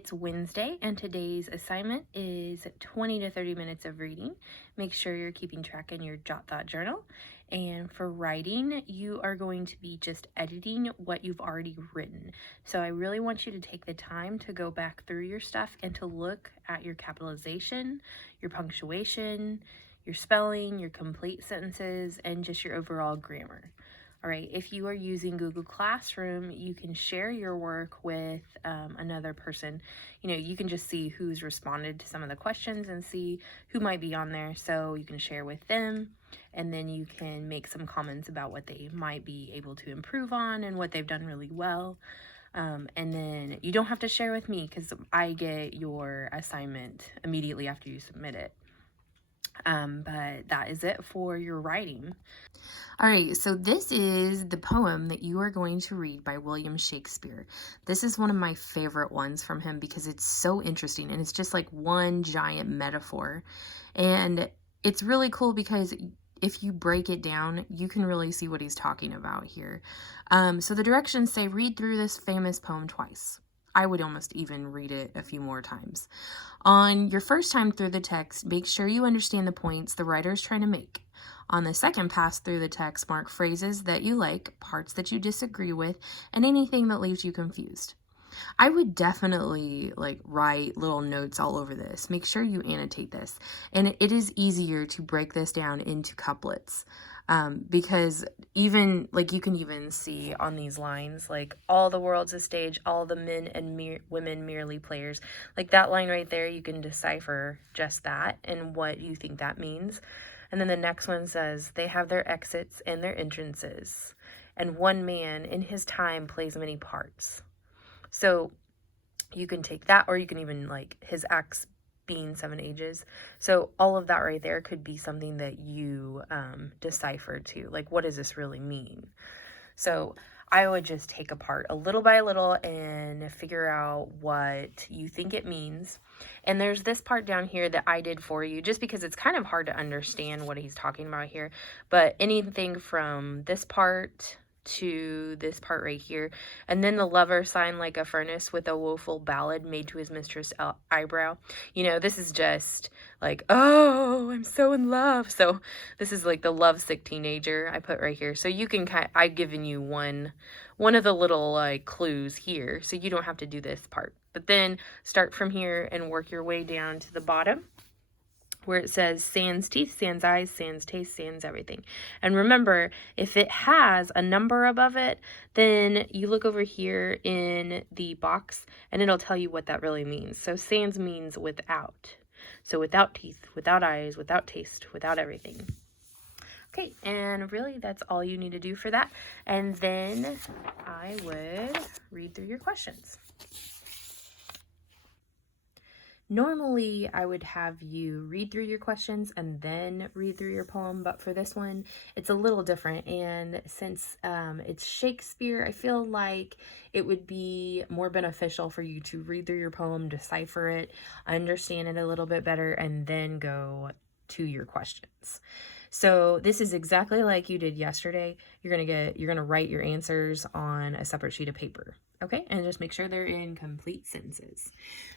It's Wednesday, and today's assignment is 20 to 30 minutes of reading. Make sure you're keeping track in your Jot Thought journal. And for writing, you are going to be just editing what you've already written. So I really want you to take the time to go back through your stuff and to look at your capitalization, your punctuation, your spelling, your complete sentences, and just your overall grammar. All right, if you are using Google Classroom, you can share your work with another person. You can just see who's responded to some of the questions and see who might be on there. So you can share with them, and then you can make some comments about what they might be able to improve on and what they've done really well. And then you don't have to share with me because I get your assignment immediately after you submit it. But that is it for your writing. All right, so this is the poem that you are going to read by William Shakespeare. This is one of my favorite ones from him because it's so interesting and it's just like one giant metaphor. And it's really cool because if you break it down, you can really see what he's talking about here. So the directions say, read through this famous poem twice. I would almost even read it a few more times. On your first time through the text, make sure you understand the points the writer is trying to make. On the second pass through the text, mark phrases that you like, parts that you disagree with, and anything that leaves you confused. I would definitely write little notes all over this. Make sure you annotate this. And it is easier to break this down into couplets. Because even you can even see on these lines, all the world's a stage, all the men and women merely players. That line right there, you can decipher just that and what you think that means. And then the next one says, they have their exits and their entrances, and one man in his time plays many parts. So you can take that, or you can even his acts being 7 ages. So all of that right there could be something that you decipher too. What does this really mean? So I would just take apart a little by little and figure out what you think it means. And there's this part down here that I did for you just because it's kind of hard to understand what he's talking about here. But anything from this part to this part right here, and then the lover signed like a furnace with a woeful ballad made to his mistress' eyebrow. This is just oh, I'm so in love. So this is the lovesick teenager I put right here. So you can I've given you one of the little clues here, so you don't have to do this part. But then start from here and work your way down to the bottom, where it says sans teeth, sans eyes, sans taste, sans everything. And remember, if it has a number above it, then you look over here in the box and it'll tell you what that really means. So sans means without. So without teeth, without eyes, without taste, without everything. Okay, and really that's all you need to do for that. And then I would read through your questions. Normally, I would have you read through your questions and then read through your poem, but for this one, it's a little different. And since it's Shakespeare, I feel like it would be more beneficial for you to read through your poem, decipher it, understand it a little bit better, and then go to your questions. So this is exactly like you did yesterday. You're gonna write your answers on a separate sheet of paper. Okay, and just make sure they're in complete sentences.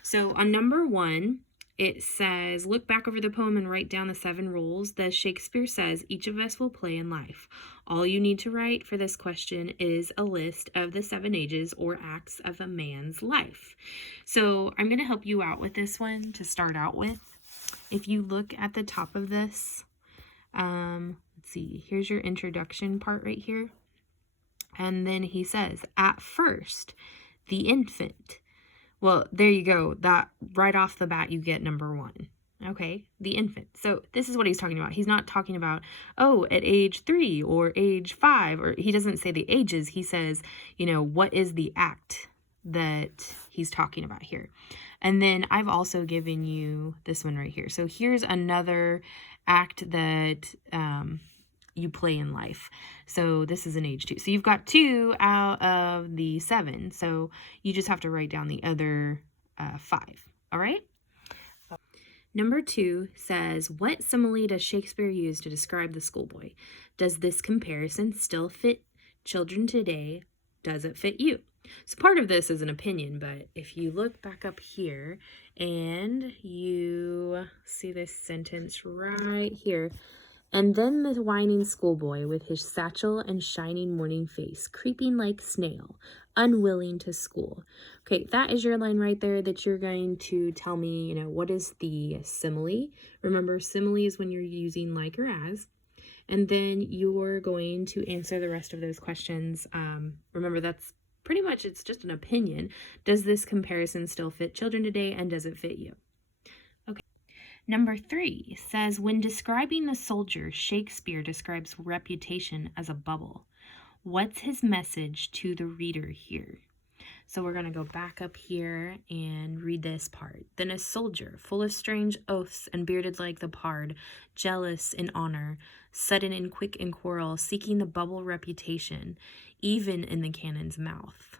So on number 1, it says, look back over the poem and write down the 7 rules that Shakespeare says each of us will play in life. All you need to write for this question is a list of the 7 ages or acts of a man's life. So I'm going to help you out with this one to start out with. If you look at the top of this, let's see, here's your introduction part right here. And then he says, at first, the infant. Well, there you go. That right off the bat, you get number 1. Okay, the infant. So this is what he's talking about. He's not talking about, oh, at age 3 or age 5, or he doesn't say the ages. He says, what is the act that he's talking about here. And then I've also given you this one right here. So here's another act that you play in life. So this is an age 2. So you've got 2 out of the 7. So you just have to write down the other 5. All right? Number 2 says, what simile does Shakespeare use to describe the schoolboy? Does this comparison still fit children today, Does it fit you? So part of this is an opinion, but if you look back up here and you see this sentence right here, and then the whining schoolboy with his satchel and shining morning face, creeping like snail, unwilling to school. Okay, that is your line right there that you're going to tell me, what is the simile? Remember, simile is when you're using like or as. And then you're going to answer the rest of those questions. Remember, that's pretty much, it's just an opinion. Does this comparison still fit children today, and does it fit you? Okay. Number 3 says, when describing the soldier, Shakespeare describes reputation as a bubble. What's his message to the reader here? So we're going to go back up here and read this part. Then a soldier, full of strange oaths and bearded like the pard, jealous in honor, sudden and quick in quarrel, seeking the bubble reputation, even in the cannon's mouth.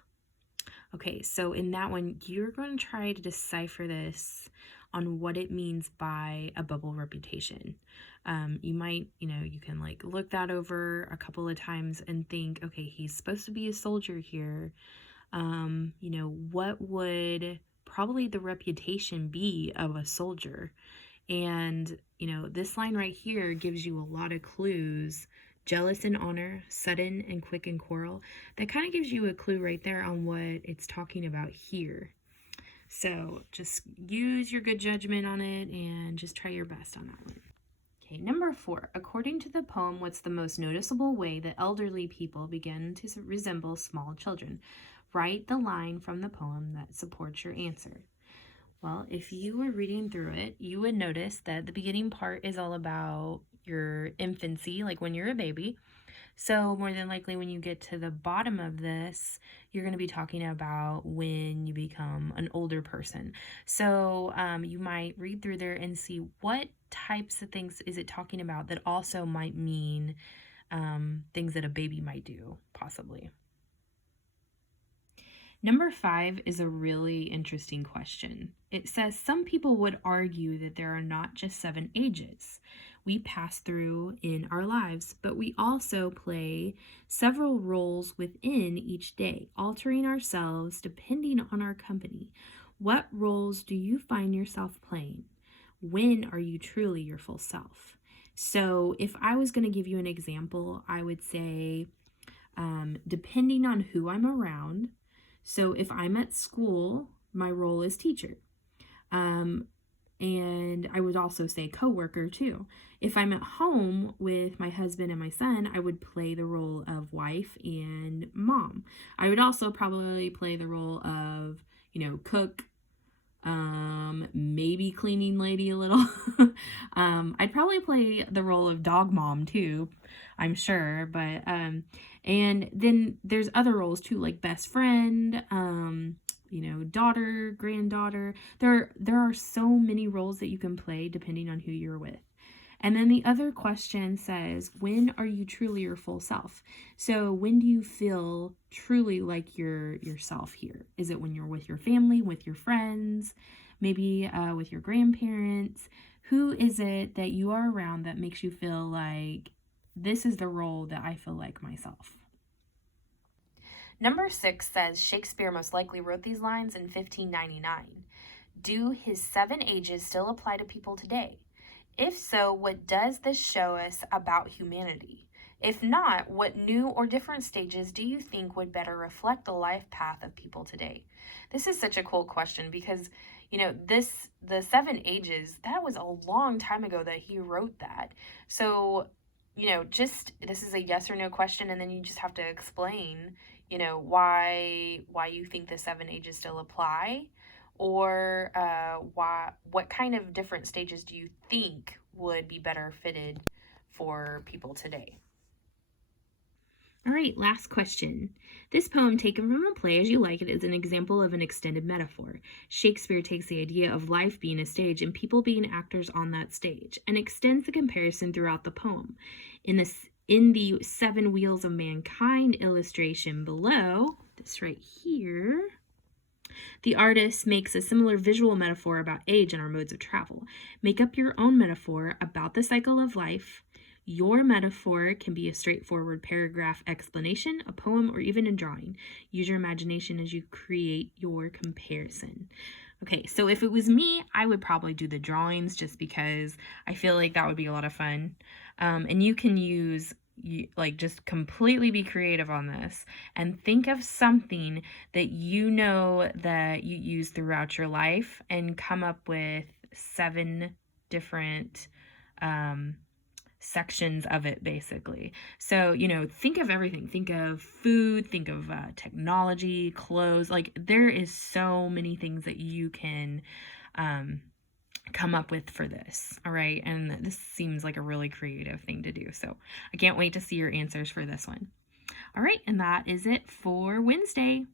Okay, so in that one, you're going to try to decipher this on what it means by a bubble reputation. You might, you can like look that over a couple of times and think, okay, he's supposed to be a soldier here. What would probably the reputation be of a soldier? And, this line right here gives you a lot of clues. Jealous in honor, sudden and quick in quarrel. That kind of gives you a clue right there on what it's talking about here. So just use your good judgment on it and just try your best on that one. Okay, number 4. According to the poem, what's the most noticeable way that elderly people begin to resemble small children? Write the line from the poem that supports your answer. Well, if you were reading through it, you would notice that the beginning part is all about your infancy, like when you're a baby. So more than likely when you get to the bottom of this, you're going to be talking about when you become an older person. So you might read through there and see what types of things is it talking about that also might mean things that a baby might do, possibly. Number 5 is a really interesting question. It says, some people would argue that there are not just 7 ages we pass through in our lives, but we also play several roles within each day, altering ourselves depending on our company. What roles do you find yourself playing? When are you truly your full self? So if I was going to give you an example, I would say, depending on who I'm around. So if I'm at school, my role is teacher. And I would also say coworker too. If I'm at home with my husband and my son, I would play the role of wife and mom. I would also probably play the role of, cook, maybe cleaning lady a little. I'd probably play the role of dog mom too, I'm sure. But, and then there's other roles too, like best friend, daughter, granddaughter. There are so many roles that you can play depending on who you're with. And then the other question says, when are you truly your full self? So when do you feel truly like you're yourself here? Is it when you're with your family, with your friends, maybe with your grandparents? Who is it that you are around that makes you feel like this is the role that I feel like myself? Number 6 says Shakespeare most likely wrote these lines in 1599. Do his 7 ages still apply to people today? If so, what does this show us about humanity? If not, what new or different stages do you think would better reflect the life path of people today? This is such a cool question because, the 7 ages, that was a long time ago that he wrote that. So, this is a yes or no question, and then you just have to explain, why you think the 7 ages still apply. Or what kind of different stages do you think would be better fitted for people today? All right, last question. This poem, taken from a play As You Like It, is an example of an extended metaphor. Shakespeare takes the idea of life being a stage and people being actors on that stage and extends the comparison throughout the poem. In the 7 Wheels of Mankind illustration below, this right here, the artist makes a similar visual metaphor about age and our modes of travel. Make up your own metaphor about the cycle of life. Your metaphor can be a straightforward paragraph explanation, a poem, or even a drawing. Use your imagination as you create your comparison. Okay, so if it was me, I would probably do the drawings just because I feel like that would be a lot of fun. And you can just completely be creative on this and think of something that you know that you use throughout your life and come up with 7 different sections of it, basically. So, think of everything. Think of food, think of technology, clothes. Like, there is so many things that you can come up with for this. All right. And this seems like a really creative thing to do. So I can't wait to see your answers for this one. All right. And that is it for Wednesday.